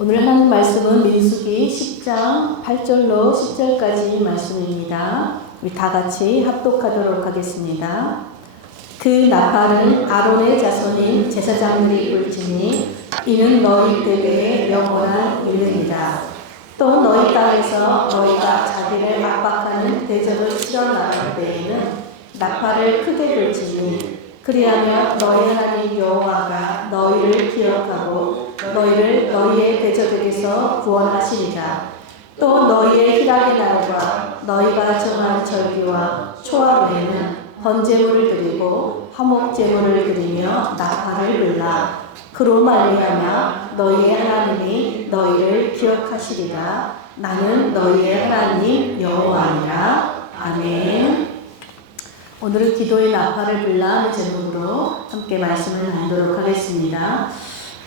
오늘 하나님 말씀은 민수기 10장 8절로 10절까지 말씀입니다. 우리 다 같이 합독하도록 하겠습니다. 그 나팔은 아론의 자손인 제사장들이 불지니 이는 너희 때에 영원한 율례이다. 또 너희 땅에서 너희가 자기를 압박하는 대적을 치러 나갈 때에는 나팔을 크게 불지니 그리하면 너희 하나님 여호와가 너희를 기억하고 너희를 너희의 대적에게서 구원하시리라. 또 너희의 희락의 날과 너희가 정한 절기와 초하 외에는 번제물을 드리고 화목제물을 드리며 나팔을 불라. 그로 말미암아 너희의 하나님이 너희를 기억하시리라. 나는 너희의 하나님 여호와니라. 아멘. 오늘은 기도의 나팔을 불라는 제목으로 함께 말씀을 나누도록 하겠습니다.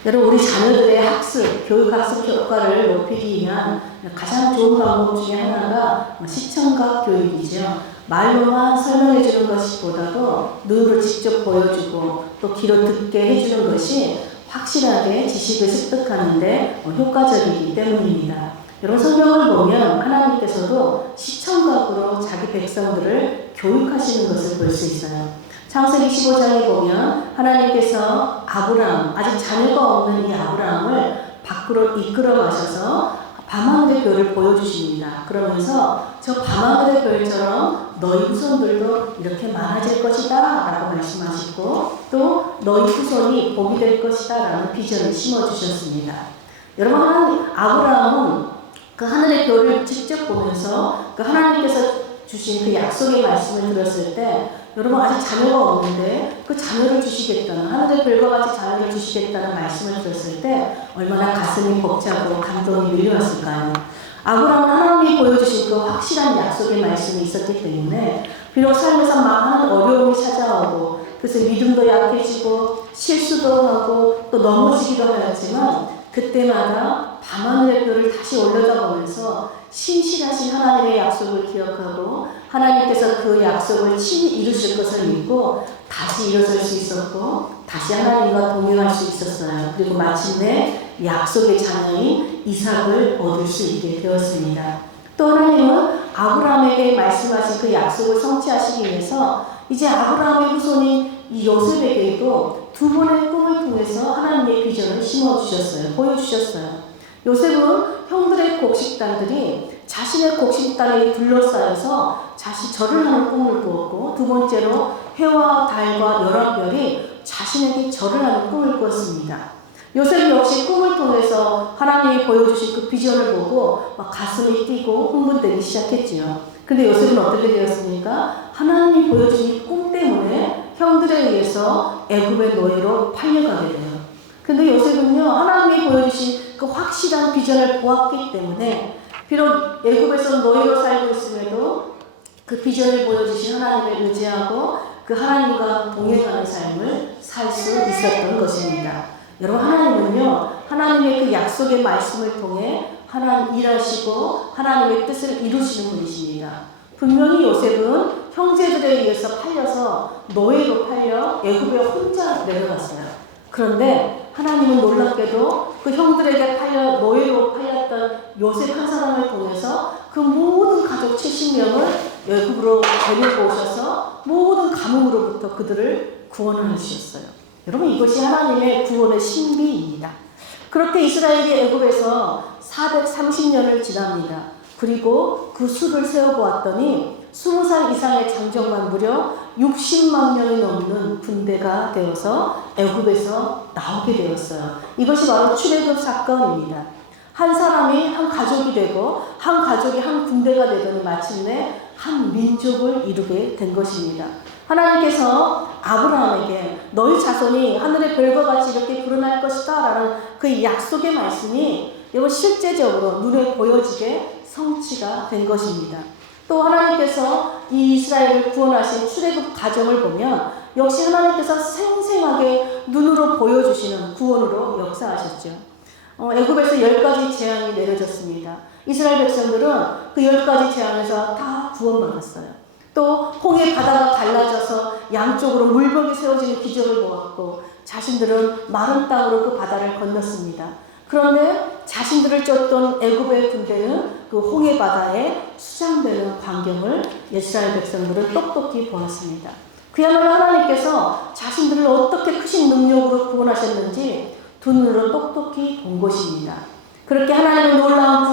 여러분, 우리 자녀들의 학습, 교육학습 효과를 높이기 위한 가장 좋은 방법 중에 하나가 시청각 교육이죠. 말로만 설명해 주는 것보다도 눈으로 직접 보여주고 또 귀로 듣게 해주는 것이 확실하게 지식을 습득하는 데 효과적이기 때문입니다. 여러분, 성경을 보면 하나님께서도 시청각으로 자기 백성들을 교육하시는 것을 볼 수 있어요. 창세기 15장에 보면 하나님께서 아브라함, 아직 자녀가 없는 이 아브라함을 밖으로 이끌어 가셔서 밤하늘의 별을 보여주십니다. 그러면서 저 밤하늘의 별처럼 너희 후손들도 이렇게 많아질 것이다 라고 말씀하시고 또 너희 후손이 복이 될 것이다 라는 비전을 심어주셨습니다. 여러분, 아브라함은 그 하늘의 별을 직접 보면서 그 하나님께서 주신 그 약속의 말씀을 들었을 때 여러분, 아직 자녀가 없는데 그 자녀를 주시겠다는, 하늘의 별과 같이 자녀를 주시겠다는 말씀을 들었을 때 얼마나 가슴이 벅차고 감동이 밀려왔을까요? 아브라함은 하나님이 보여주신 그 확실한 약속의 말씀이 있었기 때문에 비록 삶에서 많은 어려움이 찾아오고 그래서 믿음도 약해지고 실수도 하고 또 넘어지기도 하였지만 그때마다 밤하늘의 별을 다시 올려다보면서 신실하신 하나님의 약속을 기억하고 하나님께서 그 약속을 친히 이루실 것을 믿고 다시 일어설 수 있었고 다시 하나님과 동행할 수 있었어요. 그리고 마침내 약속의 자녀인 이삭을 얻을 수 있게 되었습니다. 또 하나님은 아브라함에게 말씀하신 그 약속을 성취하시기 위해서 이제 아브라함의 후손인 이 요셉에게도 두 번의 꿈을 통해서 하나님의 비전을 심어주셨어요. 보여주셨어요. 요셉은 형들의 곡식단들이 자신의 곡식단에 둘러싸여서 절을 하는 꿈을 꾸었고 두 번째로 해와 달과 여러 별이 자신에게 절을 하는 꿈을 꾸었습니다. 요셉 역시 꿈을 통해서 하나님이 보여주신 그 비전을 보고 막 가슴이 뛰고 흥분되기 시작했지요. 근데 요셉은 어떻게 되었습니까? 하나님이 보여주신 꿈 때문에 형들에 의해서 애굽의 노예로 팔려가게 돼요. 근데 요셉은요, 하나님이 보여주신 그 확실한 비전을 보았기 때문에 비록 애굽에서 노예로 살고 있음에도 그 비전을 보여주신 하나님을 의지하고 그 하나님과 동행하는 삶을 살 수 있었던 것입니다. 여러분, 하나님은요, 하나님의 그 약속의 말씀을 통해 하나님 일하시고 하나님의 뜻을 이루시는 분이십니다. 분명히 요셉은 형제들에 의해서 팔려서 노예로 팔려 애굽에 혼자 내려갔어요. 그런데 하나님은 놀랍게도 그 형들에게 팔려 노예로 팔렸던 요셉 한 사람을 통해서 그 모든 가족 70명을 애굽으로 데리고 오셔서 모든 가뭄으로부터 그들을 구원해 주셨어요. 여러분, 이것이 하나님의 구원의 신비입니다. 그렇게 이스라엘이 애굽에서 430년을 지납니다. 그리고 그 수를 세어보았더니 20살 이상의 장정만 무려 60만 명이 넘는 군대가 되어서 애굽에서 나오게 되었어요. 이것이 바로 출애굽 사건입니다. 한 사람이 한 가족이 되고 한 가족이 한 군대가 되더니 마침내 한 민족을 이루게 된 것입니다. 하나님께서 아브라함에게 너희 자손이 하늘의 별과 같이 이렇게 불어날 것이다 라는 그 약속의 말씀이 이거 실제적으로 눈에 보여지게 성취가 된 것입니다. 또 하나님께서 이 이스라엘을 구원하신 출애굽 과정을 보면 역시 하나님께서 생생하게 눈으로 보여주시는 구원으로 역사하셨죠. 애굽에서 10가지 재앙이 내려졌습니다. 이스라엘 백성들은 그 10가지 재앙에서 다 구원받았어요. 또 홍해 바다가 갈라져서 양쪽으로 물벽이 세워지는 기적을 보았고 자신들은 마른 땅으로 그 바다를 건넜습니다. 그런데 자신들을 쫓던 애굽의 군대는 그 홍해 바다에 수장되는 광경을 이스라엘 백성들은 똑똑히 보았습니다. 그야말로 하나님께서 자신들을 어떻게 크신 능력으로 구원하셨는지 두 눈으로 똑똑히 본 것입니다. 그렇게 하나님의 놀라운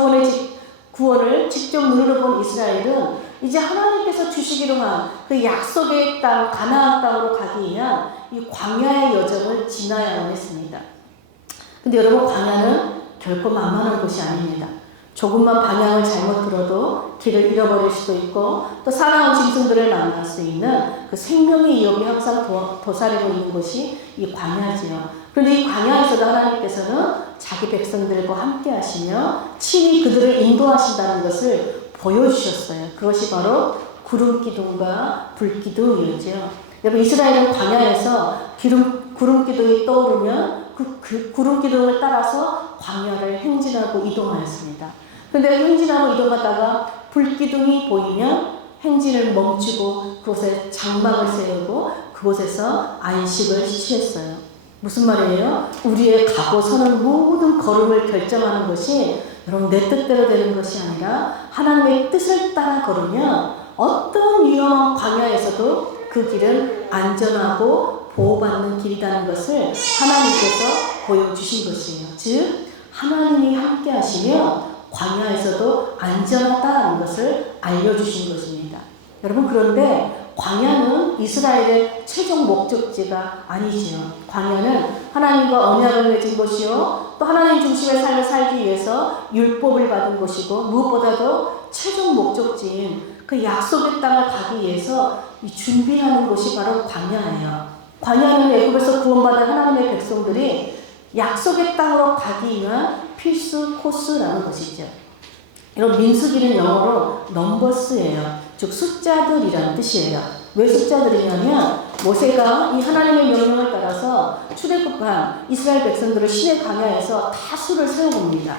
구원을 직접 눈으로 본 이스라엘은 이제 하나님께서 주시기로 한 그 약속의 땅, 가나안 땅으로 가기 위한 이 광야의 여정을 지나야만 했습니다. 근데 여러분, 광야는 결코 만만한 것이 아닙니다. 조금만 방향을 잘못 들어도 길을 잃어버릴 수도 있고, 또 사나운 짐승들을 만날 수 있는 그 생명의 위협이 항상 도사리고 있는 것이 이 광야지요. 그런데 이 광야에서도 하나님께서는 자기 백성들과 함께 하시며 친히 그들을 인도하신다는 것을 보여주셨어요. 그것이 바로 구름 기둥과 불 기둥이었죠. 여러분, 이스라엘은 광야에서 구름 기둥이 떠오르면 그 구름 기둥을 따라서 광야를 행진하고 이동하였습니다. 그런데 행진하고 이동하다가 불 기둥이 보이면 행진을 멈추고 그곳에 장막을 세우고 그곳에서 안식을 취했어요. 무슨 말이에요? 우리의 가고 서는 모든 걸음을 결정하는 것이 여러분, 내 뜻대로 되는 것이 아니라 하나님의 뜻을 따라 걸으면 어떤 위험한 광야에서도 그 길은 안전하고 보호받는 길이라는 것을 하나님께서 보여주신 것이에요. 즉, 하나님이 함께 하시며 광야에서도 안전하다는 것을 알려주신 것입니다. 여러분, 그런데 광야는 이스라엘의 최종 목적지가 아니지요. 광야는 하나님과 언약을 맺은 곳이요, 또 하나님 중심의 삶을 살기 위해서 율법을 받은 곳이고, 무엇보다도 최종 목적지인 그 약속의 땅을 가기 위해서 준비하는 곳이 바로 광야예요. 광야는 애굽에서 구원받은 하나님의 백성들이 약속의 땅으로 가기 위한 필수 코스라는 것이죠. 이런 민수기는 영어로 넘버스예요. 즉 숫자들이라는 뜻이에요. 왜 숫자들이냐면 모세가 이 하나님의 명령을 따라서 출애굽한 이스라엘 백성들을 시내 광야에서 다 수를 세워봅니다.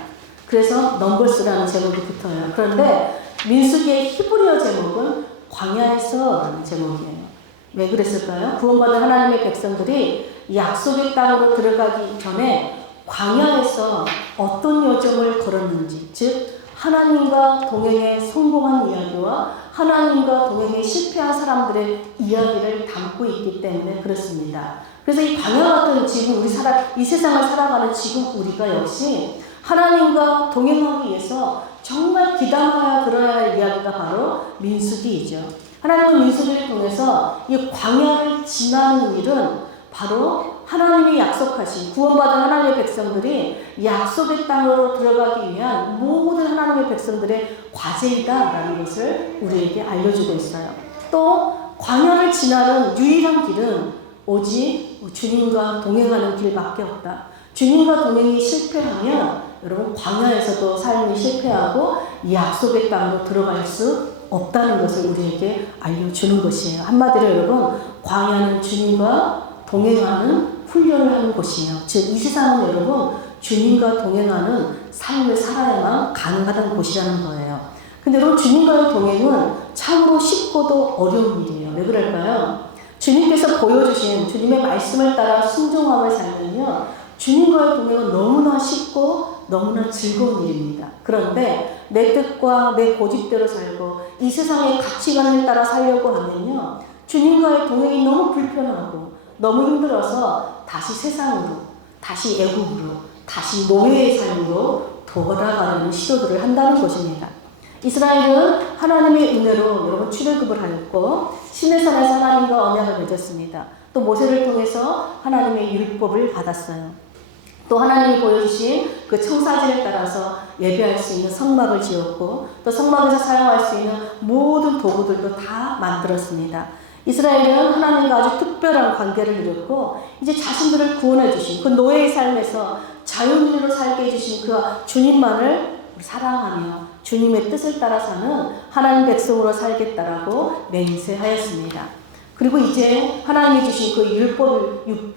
그래서 넘버스라는 제목이 붙어요. 그런데 민수기의 히브리어 제목은 광야에서라는 제목이에요. 왜 그랬을까요? 구원받은 하나님의 백성들이 약속의 땅으로 들어가기 전에 광야에서 어떤 여정을 걸었는지, 즉 하나님과 동행에 성공한 이야기와 하나님과 동행에 실패한 사람들의 이야기를 담고 있기 때문에 그렇습니다. 그래서 이 광야 같은 지금 이 세상을 살아가는 지금 우리가 역시 하나님과 동행하기 위해서 정말 기담아야 들어야 할 이야기가 바로 민수기이죠. 하나님은 민수기를 통해서 이 광야를 지나는 일은 바로 하나님이 약속하신 구원받은 하나님의 백성들이 약속의 땅으로 들어가기 위한 모든 하나님의 백성들의 과제이다라는 것을 우리에게 알려주고 있어요. 또 광야를 지나는 유일한 길은 오직 주님과 동행하는 길밖에 없다. 주님과 동행이 실패하면 여러분, 광야에서도 삶이 실패하고 약속의 땅으로 들어갈 수 없다는 것을 우리에게 알려주는 것이에요. 한마디로 여러분, 광야는 주님과 동행하는 훈련을 하는 곳이에요. 즉, 이 세상은 여러분, 주님과 동행하는 삶을 살아야만 가능하다는 곳이라는 거예요. 근데 여러분, 주님과의 동행은 참으로 쉽고도 어려운 일이에요. 왜 그럴까요? 주님께서 보여주신 주님의 말씀을 따라 순종함을 살면요, 주님과의 동행은 너무나 쉽고 너무나 즐거운 일입니다. 그런데 내 뜻과 내 고집대로 살고 이 세상의 가치관을 따라 살려고 하면요, 주님과의 동행이 너무 불편하고 너무 힘들어서 다시 세상으로, 다시 애국으로, 다시 노예의 삶으로 돌아가는 시도들을 한다는 것입니다. 이스라엘은 하나님의 은혜로 여러분 출애굽을 하였고 시내산에서 하나님과 언약을 맺었습니다. 또 모세를 통해서 하나님의 율법을 받았어요. 또 하나님이 보여주신 그 청사진을 따라서 예배할 수 있는 성막을 지었고 또 성막에서 사용할 수 있는 모든 도구들도 다 만들었습니다. 이스라엘은 하나님과 아주 특별한 관계를 누렸고 이제 자신들을 구원해 주신 그 노예의 삶에서 자유인으로 살게 해주신 그 주님만을 사랑하며 주님의 뜻을 따라 사는 하나님 백성으로 살겠다라고 맹세하였습니다. 그리고 이제 하나님이 주신 그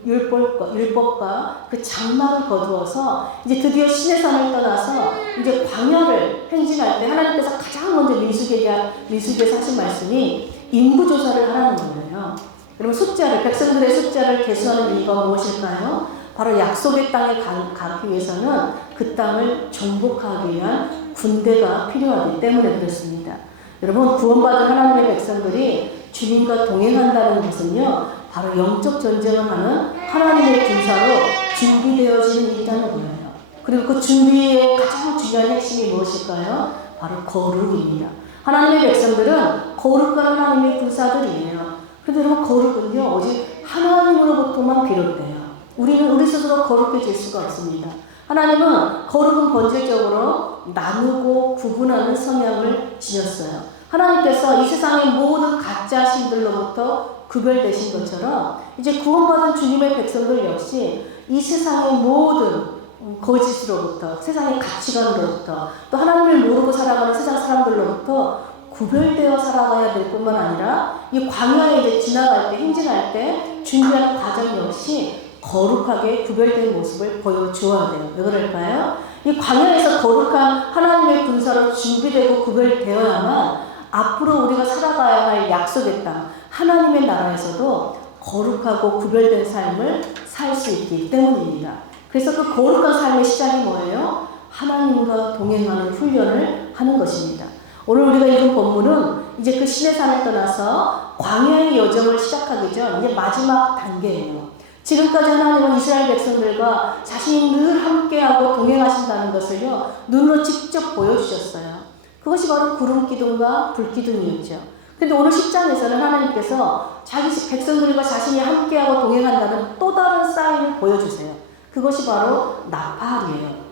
율법과 그 장막을 거두어서 이제 드디어 시내산을 떠나서 이제 광야를 행진할 때 하나님께서 가장 먼저 민수기에서 하신 말씀이 인구조사를 하라는 거예요. 그러면 백성들의 숫자를 계수하는 이유가 무엇일까요? 바로 약속의 땅에 가기 위해서는 그 땅을 정복하기 위한 군대가 필요하기 때문에 그렇습니다. 여러분, 구원받은 하나님의 백성들이 주님과 동행한다는 것은요, 바로 영적 전쟁을 하는 하나님의 군사로 준비되어지는 일이라는 거예요. 그리고 그 준비의 가장 중요한 핵심이 무엇일까요? 바로 거룩입니다. 하나님의 백성들은 거룩한 하나님의 군사들이에요. 그런데 여러분, 거룩은요, 오직 하나님으로부터만 비롯돼요. 우리는 우리 스스로 거룩해질 수가 없습니다. 하나님은 거룩은 본질적으로 나누고 구분하는 성향을 지녔어요. 하나님께서 이 세상의 모든 가짜 신들로부터 구별되신 것처럼 이제 구원받은 주님의 백성들 역시 이 세상의 모든 거짓으로부터, 세상의 가치관으로부터, 또 하나님을 모르고 살아가는 세상 사람들로부터 구별되어 살아가야 될 뿐만 아니라 이 광야에 이제 지나갈 때, 행진할 때 준비하는 과정 역시 거룩하게 구별된 모습을 보여주어야 돼요. 왜 그럴까요? 이 광야에서 거룩한 하나님의 군사로 준비되고 구별되어야만 앞으로 우리가 살아가야 할 약속의 땅, 하나님의 나라에서도 거룩하고 구별된 삶을 살 수 있기 때문입니다. 그래서 그 거룩한 삶의 시작이 뭐예요? 하나님과 동행하는 훈련을 하는 것입니다. 오늘 우리가 읽은 본문은 이제 그 신의 산을 떠나서 광야의 여정을 시작하기 전 이제 마지막 단계예요. 지금까지 하나님은 이스라엘 백성들과 자신이 늘 함께하고 동행하신다는 것을요, 눈으로 직접 보여주셨어요. 그것이 바로 구름 기둥과 불 기둥이었죠. 근데 오늘 10장에서는 하나님께서 자기 백성들과 자신이 함께하고 동행한다는 또 다른 사인을 보여주세요. 그것이 바로 나팔이에요.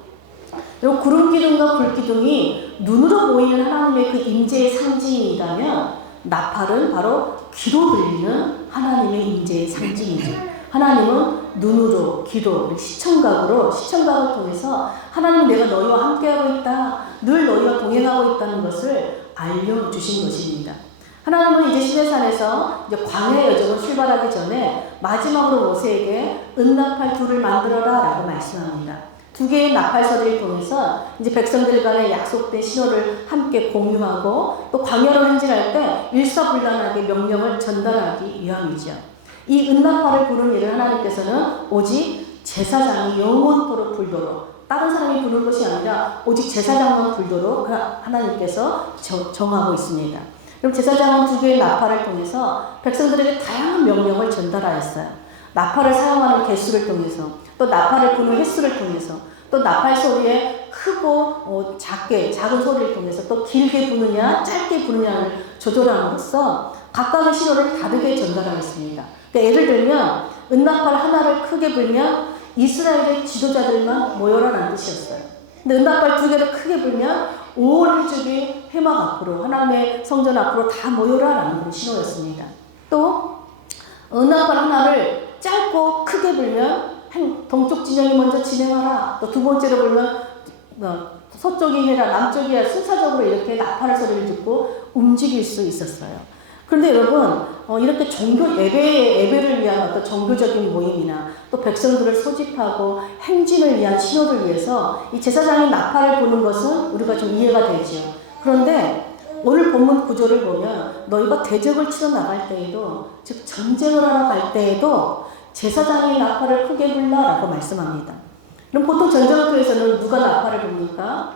그리고 구름 기둥과 불 기둥이 눈으로 보이는 하나님의 그 임재의 상징이라면 나팔은 바로 귀로 들리는 하나님의 임재의 상징이죠. 하나님은 눈으로, 귀로, 시청각을 통해서 하나님 내가 너희와 함께하고 있다, 늘 너희와 동행하고 있다는 것을 알려주신 것입니다. 하나님은 이제 시내산에서 이제 광야의 여정을 출발하기 전에 마지막으로 모세에게 은나팔 둘을 만들어라 라고 말씀합니다. 두 개의 나팔 소리를 통해서 이제 백성들 간의 약속된 신호를 함께 공유하고 또 광야로 행진할 때 일사불란하게 명령을 전달하기 위함이죠. 이 은나팔을 부는 일을 하나님께서는 오직 제사장이 영원토록 불도록, 다른 사람이 부는 것이 아니라 오직 제사장만 불도록 하나님께서 정하고 있습니다. 그럼 제사장은 두 개의 나팔을 통해서 백성들에게 다양한 명령을 전달하였어요. 나팔을 사용하는 개수를 통해서, 또 나팔을 부는 횟수를 통해서, 또 나팔 소리에 크고 작은 소리를 통해서, 또 길게 부느냐 짧게 부느냐를 조절함으로써 각각의 신호를 다르게 전달하였습니다. 그러니까 예를 들면 은나팔 하나를 크게 불면 이스라엘의 지도자들만 모여라는 뜻이었어요. 근데 은나팔 두 개를 크게 불면 온 민족이 회막 앞으로, 하나님의 성전 앞으로 다 모여라라는 신호였습니다. 또 은나팔 하나를 짧고 크게 불면 동쪽 진영이 먼저 진행하라, 또 두 번째로 불면 서쪽이 해라, 남쪽이 해라, 순차적으로 이렇게 나팔 소리를 듣고 움직일 수 있었어요. 그런데 여러분, 이렇게 예배를 위한 어떤 종교적인 모임이나 또 백성들을 소집하고 행진을 위한 신호를 위해서 이 제사장이 나팔을 부는 것은 우리가 좀 이해가 되죠. 그런데 오늘 본문 구조를 보면 너희가 대적을 치러 나갈 때에도, 즉 전쟁을 하러 갈 때에도 제사장이 나팔을 크게 불라라고 말씀합니다. 그럼 보통 전쟁터에서는 누가 나팔을 붑니까?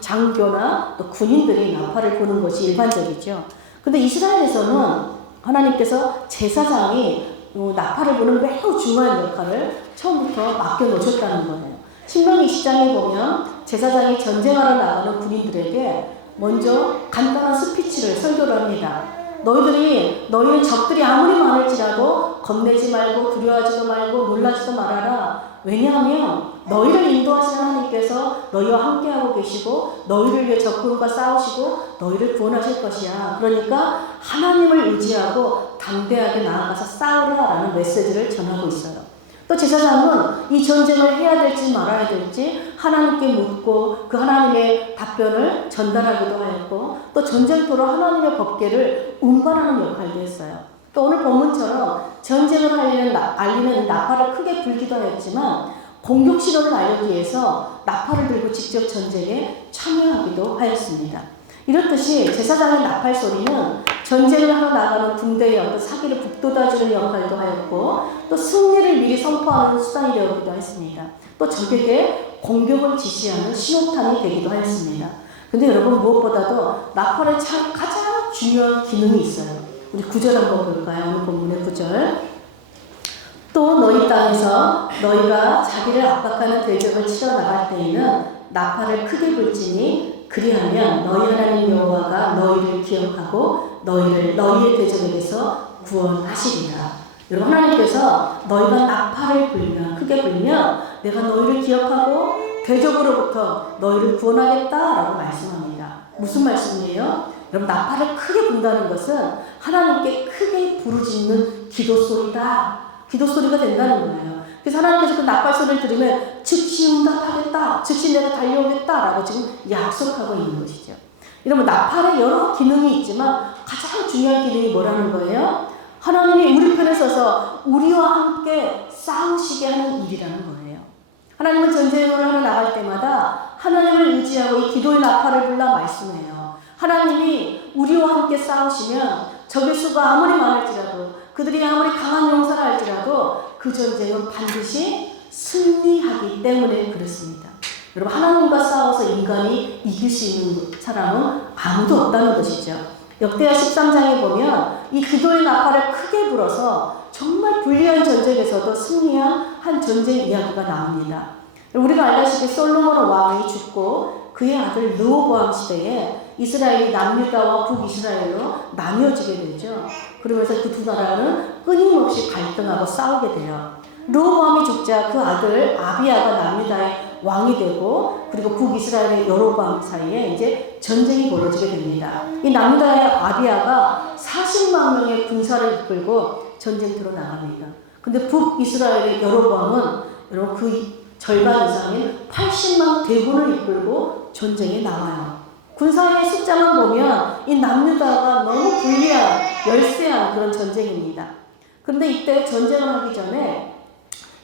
장교나 또 군인들이 나팔을 부는 것이 일반적이죠. 근데 이스라엘에서는 하나님께서 제사장이 나팔을 부는 매우 중요한 역할을 처음부터 맡겨놓으셨다는 거예요. 신명기 20장에 보면 제사장이 전쟁하러 나가는 군인들에게 먼저 간단한 스피치를 설교를 합니다. 너희는 적들이 아무리 많을지라도 겁내지 말고 두려워하지도 말고 놀라지도 말아라. 왜냐하면 너희를 인도하시는 하나님께서 너희와 함께하고 계시고 너희를 위해 적군과 싸우시고 너희를 구원하실 것이야. 그러니까 하나님을 의지하고 담대하게 나아가서 싸우라라는 메시지를 전하고 있어요. 또 제사장은 이 전쟁을 해야 될지 말아야 될지 하나님께 묻고 그 하나님의 답변을 전달하기도 하였고, 또 전쟁터로 하나님의 법궤를 운반하는 역할도 했어요. 또 오늘 본문처럼 전쟁을 알리는 나팔을 크게 불기도 하였지만 공격 신호를 알리기 위해서 나팔을 들고 직접 전쟁에 참여하기도 하였습니다. 이렇듯이 제사장의 나팔 소리는 전쟁을 하러 나가는 군대의 어떤 사기를 북돋아주는 역할도 하였고 또 승리를 미리 선포하는 수단이 되었기도 했습니다. 또 적에게 공격을 지시하는 신호탄이 되기도 하였습니다. 근데 여러분 무엇보다도 나팔의 가장 중요한 기능이 있어요. 우리 9절 한번 볼까요? 오늘 본문의 9절. 또 너희 땅에서 너희가 자기를 압박하는 대적을 치러 나갈 때에는 나팔을 크게 불지니 그리하면 너희 하나님 여호와가 너희를 기억하고 너희를 너희의 대적에게서 구원하시리라. 여러분 하나님께서 너희가 나팔을 불면 크게 불면 내가 너희를 기억하고 대적으로부터 너희를 구원하겠다라고 말씀합니다. 무슨 말씀이에요? 여러분 나팔을 크게 분다는 것은 하나님께 크게 부르짖는 기도 소리다. 기도 소리가 된다는 거예요. 그래서 하나님께서 그 나팔 소리를 들으면 즉시 응답하겠다. 즉시 내가 달려오겠다라고 지금 약속하고 있는 것이죠. 여러분 나팔에 여러 기능이 있지만 가장 중요한 기능이 뭐라는 거예요? 하나님이 우리 편에 서서 우리와 함께 싸우시게 하는 일이라는 거예요. 하나님은 전쟁을 하러 나갈 때마다 하나님을 의지하고 이 기도의 나팔을 불러 말씀해요. 하나님이 우리와 함께 싸우시면 적의 수가 아무리 많을지라도 그들이 아무리 강한 용사라 할지라도 그 전쟁은 반드시 승리하기 때문에 그렇습니다. 여러분 하나님과 싸워서 인간이 이길 수 있는 사람은 아무도 없다는 것이죠. 역대하 13장에 보면 이 기도의 나팔을 크게 불어서 정말 불리한 전쟁에서도 승리한 한 전쟁 이야기가 나옵니다. 우리가 알다시피 솔로몬 왕이 죽고 그의 아들 르호보암 시대에 이스라엘이 남유다와 북이스라엘로 나뉘어지게 되죠. 그러면서 그 두 나라는 끊임없이 갈등하고 싸우게 돼요. 르호보암이 죽자 그 아들 아비야가 남유다의 왕이 되고 그리고 북이스라엘의 여로보암 사이에 이제 전쟁이 벌어지게 됩니다. 이 남유다의 아비야가 40만 명의 군사를 이끌고 전쟁터로 나갑니다. 근데 북이스라엘의 여로보암은 여러분 그 절반 이상인 80만 대군을 이끌고 전쟁에 나와요. 군사의 숫자만 보면 이 남유다가 너무 불리한 열세한 그런 전쟁입니다. 그런데 이때 전쟁을 하기 전에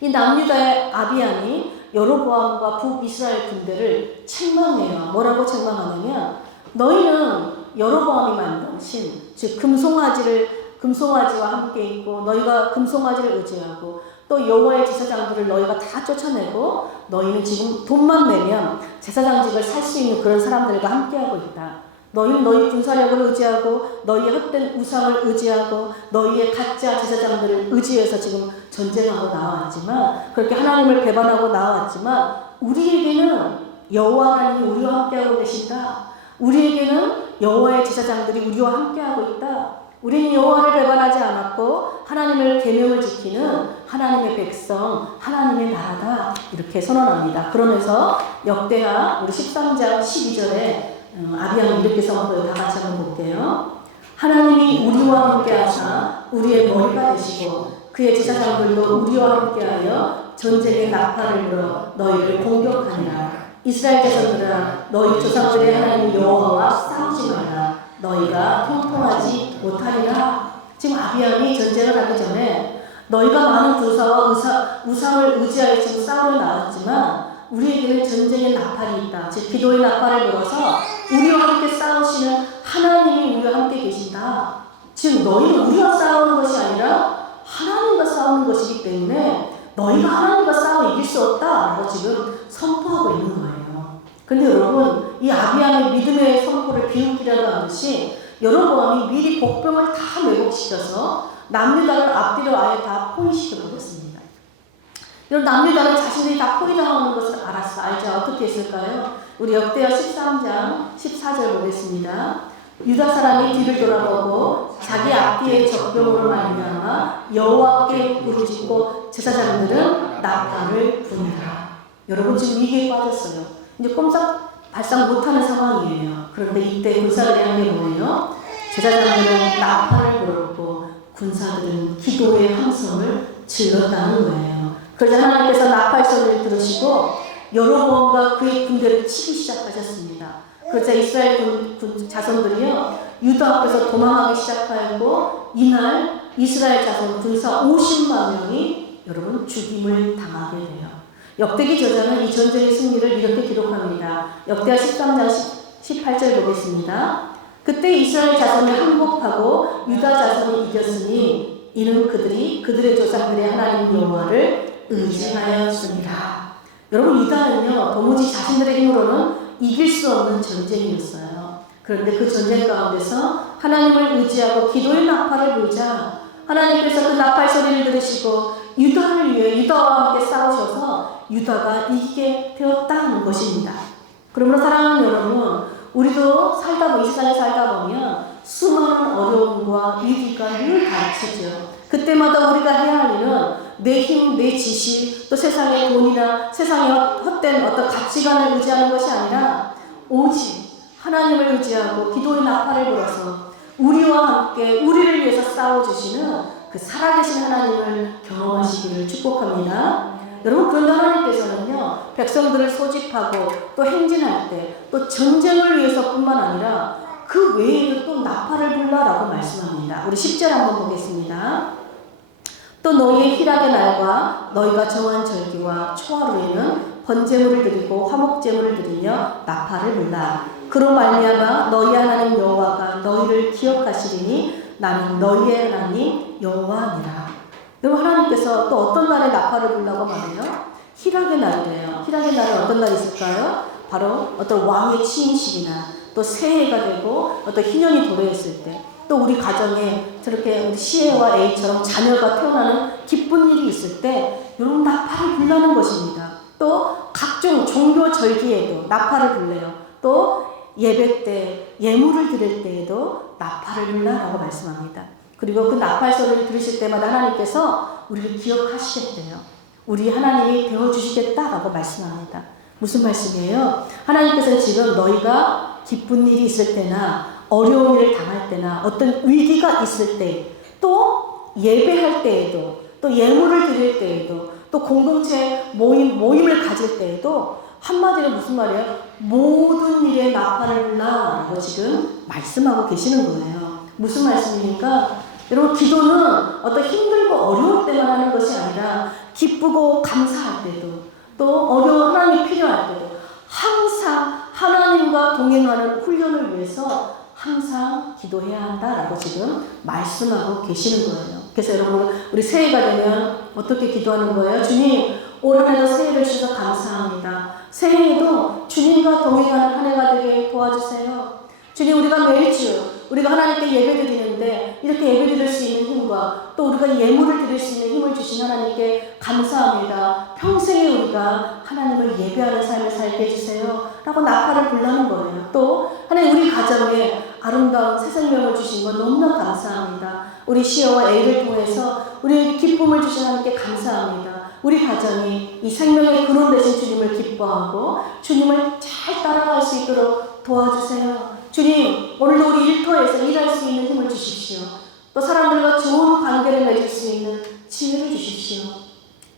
이 남유다의 아비안이 여로보암과 북이스라엘 군대를 책망해요. 뭐라고 책망하냐면 너희는 여로보암이 만든 신, 즉 금송아지와 함께 있고 너희가 금송아지를 의지하고 또 여호와의 제사장들을 너희가 다 쫓아내고 너희는 지금 돈만 내면 제사장직을 살 수 있는 그런 사람들과 함께하고 있다. 너희는 너희 군사력을 의지하고 너희의 헛된 우상을 의지하고 너희의 가짜 제사장들을 의지해서 지금 전쟁하고 나왔지만 그렇게 하나님을 배반하고 나왔지만 우리에게는 여호와 하나님이 우리와 함께하고 계신다. 우리에게는 여호와의 제사장들이 우리와 함께하고 있다. 우리는 여호와를 배반하지 않았고 하나님을 계명을 지키는 하나님의 백성, 하나님의 나라다. 이렇게 선언합니다. 그러면서 역대하 우리 13장 12절에 아비야는 이렇게 선언해요. 다 같이 한번 볼게요. 하나님이 우리와 함께하사 우리의 머리가 되시고 그의 제사장들도 우리와 함께하여 전쟁의 나팔을 불어 너희를 공격하니라. 이스라엘 자손들아 너희 조상들의 하나님 여호와와 싸우지 마라. 너희가 형통하지 못하리라. 지금 아비야이 전쟁을 하기 전에 너희가 많은 군사와 우상을 의지하여 지금 싸우러 나왔지만 우리에게는 전쟁의 나팔이 있다. 즉 기도의 나팔을 불어서 우리와 함께 싸우시는 하나님이 우리와 함께 계신다. 즉 너희는 우리와 싸우는 것이 아니라 하나님과 싸우는 것이기 때문에 너희가 하나님과 싸워 이길 수 없다라고 지금 선포하고 있는 거예요. 근데 여러분 이 아비야의 믿음의 선포를 비웃기라도 하듯이 여로보암이 미리 복병을 다 매복시켜서 남유다를 앞뒤로 아예 다 포위시켜 버렸습니다. 여러분 남유다는 자신들이 다 포위당하는 것을 알죠. 어떻게 했을까요? 우리 역대하 13장 14절 보겠습니다. 유다 사람이 뒤를 돌아보고 자기 앞뒤의 적병으로 말미암아 여호와께 부르짖고 제사장들은 나팔을 부니라. 여러분 지금 위기에 빠졌어요. 이제 꼼짝 발상 못하는 상황이에요. 그런데 이때 군사들이 한 게 뭐예요? 제사장들은 나팔을 불었고 군사들은 기도의 함성을 질렀다는 거예요. 그래서 하나님께서 나팔 소리를 들으시고 여로보암과 그의 군대를 치기 시작하셨습니다. 그러자 이스라엘 군 자손들이요 유다 앞에서 도망하기 시작하였고 이날 이스라엘 자손 군사 50만 명이 여러분 죽임을 당하게 돼요. 역대기 저자는 이 전쟁의 승리를 이렇게 기록합니다. 역대하 13장 18절 보겠습니다. 그때 이스라엘 자손을 항복하고 유다 자손이 이겼으니 이는 그들의 조상들의 하나님 여호와를 의지하였습니다. 여러분, 유다는요 도무지 자신들의 힘으로는 이길 수 없는 전쟁이었어요. 그런데 그 전쟁 가운데서 하나님을 의지하고 기도의 나팔을 불자 하나님께서 그 나팔 소리를 들으시고 유다를 위해 유다와 함께 싸우셔서 유다가 이기게 되었다는 것입니다. 그러므로 사랑하는 여러분, 우리도 이 세상에 살다 보면 수많은 어려움과 위기가 늘 닥치죠. 그때마다 우리가 해야 할 일은 내 힘, 내 지식, 또 세상의 돈이나 세상의 헛된 어떤 가치관을 의지하는 것이 아니라 오직 하나님을 의지하고 기도의 나팔을 불어서 우리와 함께 우리를 위해서 싸워주시는 그 살아계신 하나님을 경험하시기를 축복합니다. 여러분, 그런데 하나님께서는요 백성들을 소집하고 또 행진할 때 또 전쟁을 위해서뿐만 아니라 그 외에도 또 나팔을 불라라고 말씀합니다. 우리 10절 한번 보겠습니다. 또 너희의 희락의 날과 너희가 정한 절기와 초하루에는 번제물을 드리고 화목제물을 드리며 나팔을 불라. 그로 말미암아 너희 하나님 여호와가 너희를 기억하시리니 나는 너희의 하나님 여호와니라. 여러분, 하나님께서 또 어떤 날에 나팔을 불라고 말해요? 희락의 날이래요. 희락의 날은 어떤 날이 있을까요? 바로 어떤 왕의 취임식이나 또 새해가 되고 어떤 희년이 도래했을 때, 또 우리 가정에 저렇게 우리 시애와 A처럼 자녀가 태어나는 기쁜 일이 있을 때 여러분 나팔을 불라는 것입니다. 또 각종 종교 절기에도 나팔을 불래요. 또 예배 때 예물을 드릴 때에도 나팔을 불라라고 말씀합니다. 그리고 그 나팔 소리를 들으실 때마다 하나님께서 우리를 기억하시겠대요. 우리 하나님이 되어주시겠다라고 말씀합니다. 무슨 말씀이에요? 하나님께서 지금 너희가 기쁜 일이 있을 때나 어려운 일을 당할 때나 어떤 위기가 있을 때, 또 예배할 때에도, 또 예물을 드릴 때에도, 또 공동체 모임을 가질 때에도 한마디로 무슨 말이에요? 모든 일에 나팔을 불라라고 지금 말씀하고 계시는 거예요. 무슨 말씀입니까? 여러분, 기도는 어떤 힘들고 어려울 때만 하는 것이 아니라 기쁘고 감사할 때도, 또 어려운 하나님이 필요할 때도 항상 하나님과 동행하는 훈련을 위해서 항상 기도해야 한다라고 지금 말씀하고 계시는 거예요. 그래서 여러분, 우리 새해가 되면 어떻게 기도하는 거예요? 주님, 올 한해도 새해를 주셔서 감사합니다. 새해에도 주님과 동행하는 한 해가 되게 도와주세요. 주님, 우리가 매일주 우리가 하나님께 예배드리는데 이렇게 예배드릴 수 있는 힘과 또 우리가 예물을 드릴 수 있는 힘을 주신 하나님께 감사합니다. 평생에 우리가 하나님을 예배하는 삶을 살게 해주세요 라고 나팔을 불라는 거예요. 또 하나님, 우리 가정에 아름다운 새 생명을 주신 것 너무나 감사합니다. 우리 시어와 A를 통해서 우리에게 기쁨을 주신 하나님께 감사합니다. 우리 가정이 이 생명의 근원 되신 주님을 기뻐하고 주님을 잘 따라갈 수 있도록 도와주세요. 주님, 오늘도 우리 일터에서 일할 수 있는 힘을 주십시오. 또 사람들과 좋은 관계를 맺을 수 있는 지혜를 주십시오.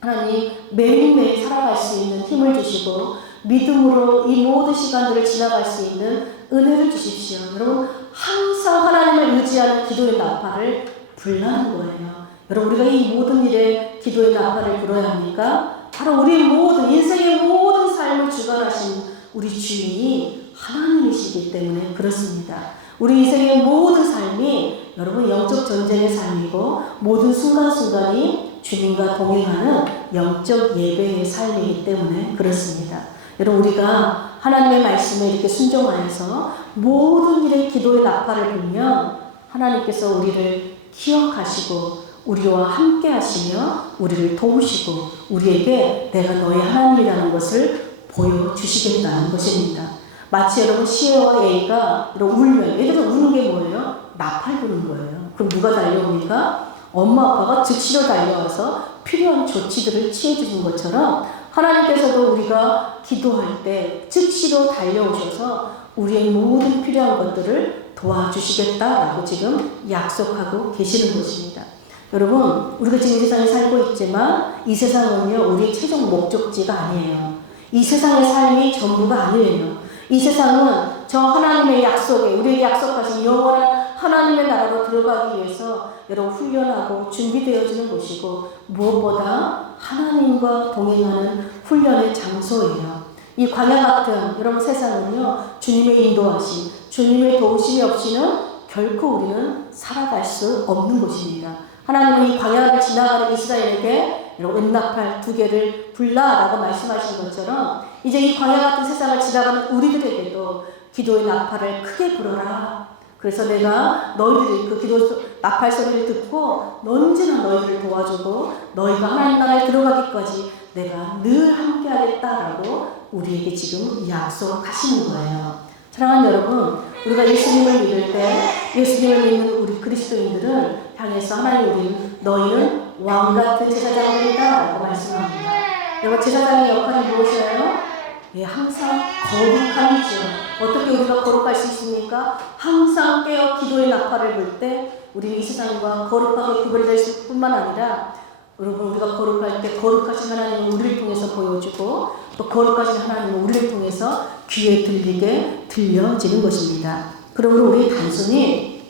하나님, 매일매일 살아갈 수 있는 힘을 주시고 믿음으로 이 모든 시간들을 지나갈 수 있는 은혜를 주십시오. 여러분, 항상 하나님을 의지하는 기도의 나팔을 불라는 거예요. 여러분, 우리가 이 모든 일에 기도의 나팔을 불어야 합니까? 바로 우리 모든 인생의 모든 삶을 주관하신 우리 주인이 하나님이시기 때문에 그렇습니다. 우리 인생의 모든 삶이 여러분 영적 전쟁의 삶이고 모든 순간순간이 주님과 동행하는 영적 예배의 삶이기 때문에 그렇습니다. 여러분, 우리가 하나님의 말씀에 이렇게 순종하여서 모든 일에 기도의 나팔을 불면 하나님께서 우리를 기억하시고 우리와 함께 하시며 우리를 도우시고 우리에게 내가 너의 하나님이라는 것을 보여주시겠다는 것입니다. 마치 여러분 시어와 A가 울면 애들은 우는 게 뭐예요? 나팔 부는 거예요. 그럼 누가 달려옵니까? 엄마 아빠가 즉시로 달려와서 필요한 조치들을 취해주는 것처럼 하나님께서도 우리가 기도할 때 즉시로 달려오셔서 우리의 모든 필요한 것들을 도와주시겠다라고 지금 약속하고 계시는 것입니다. 여러분, 우리가 지금 이 세상에 살고 있지만 이 세상은요 우리의 최종 목적지가 아니에요. 이 세상의 삶이 전부가 아니에요. 이 세상은 저 하나님의 약속에 우리에게 약속하신 영원한 하나님의 나라로 들어가기 위해서 여러분 훈련하고 준비되어지는 곳이고 무엇보다 하나님과 동행하는 훈련의 장소예요. 이 광야 같은 여러분 세상은요 주님의 인도하심, 주님의 도우심이 없이는 결코 우리는 살아갈 수 없는 곳입니다. 하나님은 이 광야를 지나가는 이스라엘에게 은나팔 2개를 불라라고 말씀하신 것처럼 이제 이 광야 같은 세상을 지나가는 우리들에게도 기도의 나팔을 크게 불어라. 그래서 내가 너희들이 그 기도 나팔 소리를 듣고 언제나 너희들을 도와주고 너희가 하나님 나라에 들어가기까지 내가 늘 함께하겠다라고 우리에게 지금 약속하시는 거예요. 사랑하는 여러분, 우리가 예수님을 믿을 때 예수님을 믿는 우리 그리스도인들을 향해서 하나님 우리는 너희는 왕같은 제사장들이다 라고 말씀합니다. 여러분, 제사장의 역할이 무엇이에요? 예, 항상 거룩함이죠. 어떻게 우리가 거룩할 수 있습니까? 항상 깨어 기도의 나팔을 불 때 우리는 이 세상과 거룩하게 구별될 뿐만 아니라 여러분, 우리가 거룩할 때 거룩하신 하나님은 우리를 통해서 보여주고 또 거룩하신 하나님은 우리를 통해서 귀에 들리게 들려지는 것입니다. 그러므로 우리 단순히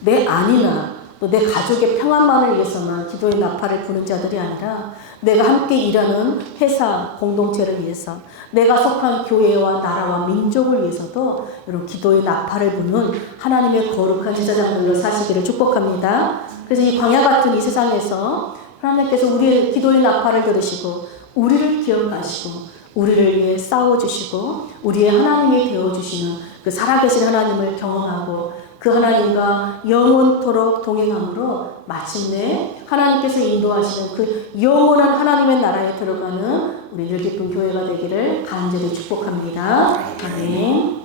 내 안이나 또 내 가족의 평안만을 위해서만 기도의 나팔을 부는 자들이 아니라 내가 함께 일하는 회사 공동체를 위해서 내가 속한 교회와 나라와 민족을 위해서도 여러분 기도의 나팔을 부는 하나님의 거룩한 제사장들로 사시기를 축복합니다. 그래서 이 광야 같은 이 세상에서 하나님께서 우리의 기도의 나팔을 들으시고 우리를 기억하시고 우리를 위해 싸워주시고 우리의 하나님이 되어주시는 그 살아계신 하나님을 경험하고 그 하나님과 영원토록 동행함으로 마침내 하나님께서 인도하시는 그 영원한 하나님의 나라에 들어가는 우리 늘 깊은 교회가 되기를 간절히 축복합니다. 아멘.